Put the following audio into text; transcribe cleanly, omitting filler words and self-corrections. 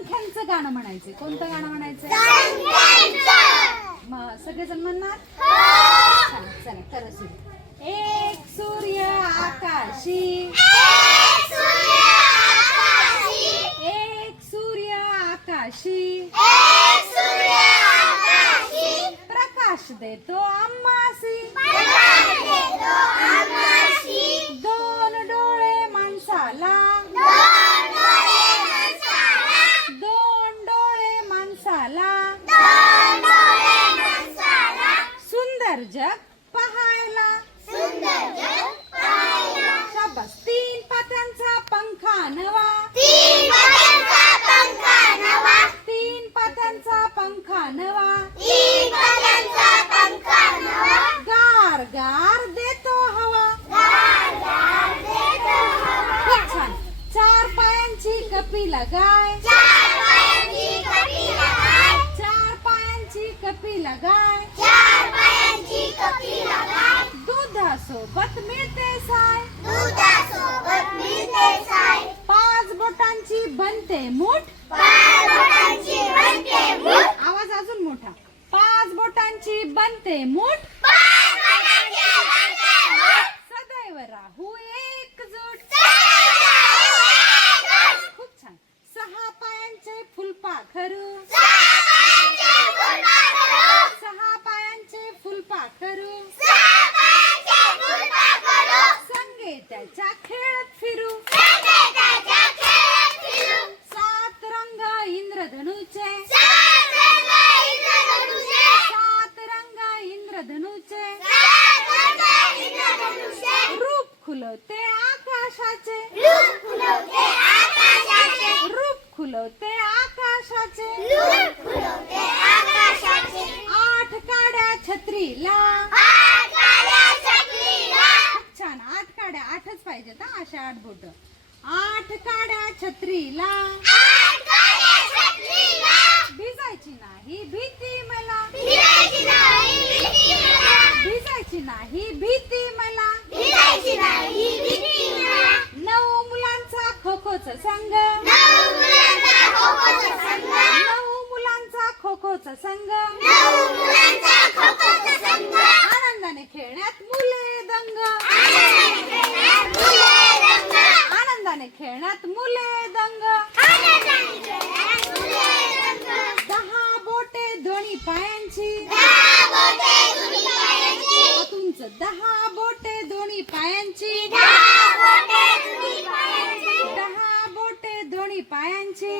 संख्यांचं गाणं म्हणायचं. कोणतं गाणं म्हणायचं? मग सगळेजण म्हणणार? चला करा सुरू. एक सूर्य आकाशी, एक सूर्य आकाशी, प्रकाश देतो आम्हासी. दोन डोळे माणसाला, दोन डोळे माणसाला, सुंदर जग पाहायला. शाबास. तीन पात्यांचा पंखा नवा, तीन पात्यांचा पंखा नवा, गार गार देतो हवा. खूप छान. चार पायांची कपिला गाय, चार पायांची कपिला गाय, दुधासोबत मिळते साय. पाच बोटांची बनते मूठ, आवाज अजून मोठा. पाच बोटांची बनते मूठ, सदैव राहू एकजूट. खूप छान. सहा पायांचे फुलपाखरू, सहा पायांचे फुलपाखरू, संगे त्याच्या खेळत फिरू. सात रंग इंद्रधनुचे, सात रंग इंद्रधनुचे, रूप खुलवते आकाशाचे, रूप खुलवते आकाशाचे. आठ काड्या छत्रीला, खूप छान. आठ काड्या, आठच पाहिजेत हा, अशा 8 बोट. आठ काड्या छत्रीला, भिजायची नाही भीती मला, भिजायची नाही भीती मला. 9 मुलांचा खो खोचा संघ, 9 मुलांचा खो खोचा संघ, आनंदाने खेळण्यात मुले दंग, आनंदाने खेळण्यात मुले दंग. 10 बोटे दोन्ही पायांची, तुमचं 10 बोटे दोन्ही पायांची, 10 बोटे दोन्ही पायांची,